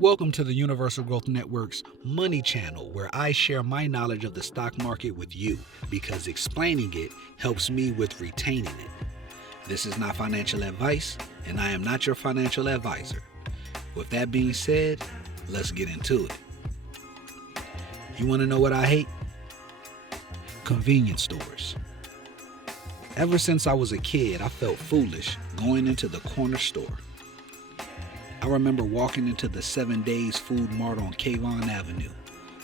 Welcome to the Universal Growth Network's Money Channel, where I share my knowledge of the stock market with you because explaining it helps me with retaining it. This is not financial advice, and I am not your financial advisor. With that being said, let's get into it. You want to know what I hate? Convenience stores. Ever since I was a kid, I felt foolish going into the corner store. I remember walking into the 7 Days Food Mart on Kayvon Avenue,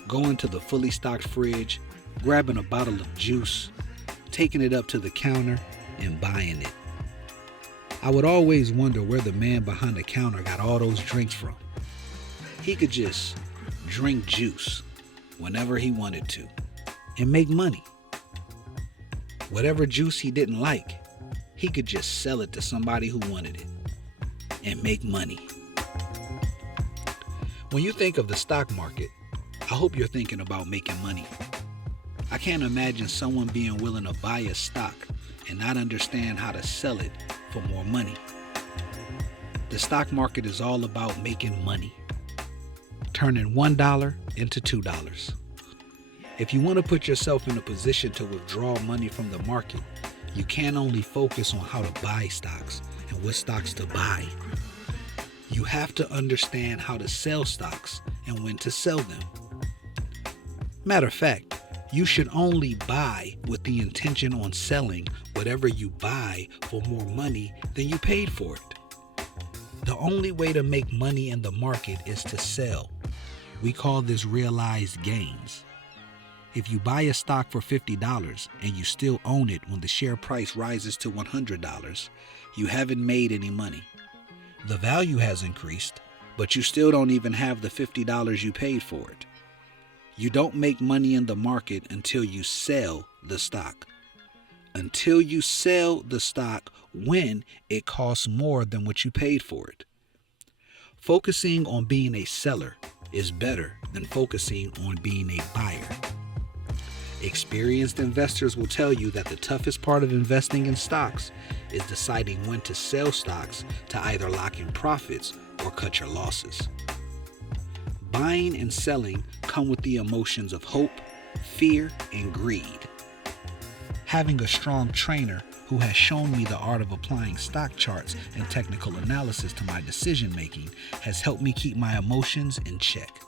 going to the fully stocked fridge, grabbing a bottle of juice, taking it up to the counter, and buying it. I would always wonder where the man behind the counter got all those drinks from. He could just drink juice whenever he wanted to and make money. Whatever juice he didn't like, he could just sell it to somebody who wanted it and make money. When you think of the stock market, I hope you're thinking about making money. I can't imagine someone being willing to buy a stock and not understand how to sell it for more money. The stock market is all about making money, turning $1 into $2. If you want to put yourself in a position to withdraw money from the market, you can't only focus on how to buy stocks and what stocks to buy. You have to understand how to sell stocks and when to sell them. Matter of fact, you should only buy with the intention on selling whatever you buy for more money than you paid for it. The only way to make money in the market is to sell. We call this realized gains. If you buy a stock for $50 and you still own it when the share price rises to $100, you haven't made any money. The value has increased, but you still don't even have the $50 you paid for it. You don't make money in the market until you sell the stock. Until you sell the stock when it costs more than what you paid for it. Focusing on being a seller is better than focusing on being a buyer. Experienced investors will tell you that the toughest part of investing in stocks is deciding when to sell stocks to either lock in profits or cut your losses. Buying and selling come with the emotions of hope, fear, and greed. Having a strong trainer who has shown me the art of applying stock charts and technical analysis to my decision making has helped me keep my emotions in check.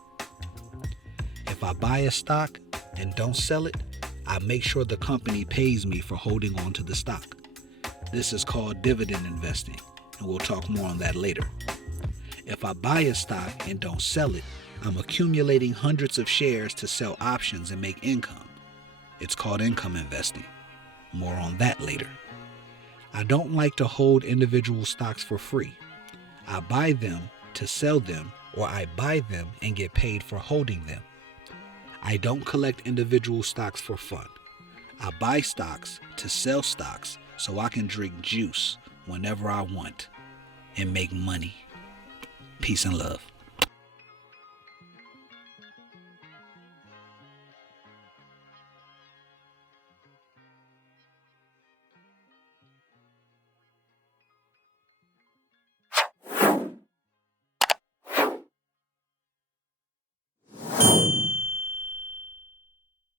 If I buy a stock and don't sell it, I make sure the company pays me for holding on to the stock. This is called dividend investing, and we'll talk more on that later. If I buy a stock and don't sell it, I'm accumulating hundreds of shares to sell options and make income. It's called income investing. More on that later. I don't like to hold individual stocks for free. I buy them to sell them, or I buy them and get paid for holding them. I don't collect individual stocks for fun. I buy stocks to sell stocks so I can drink juice whenever I want and make money. Peace and love.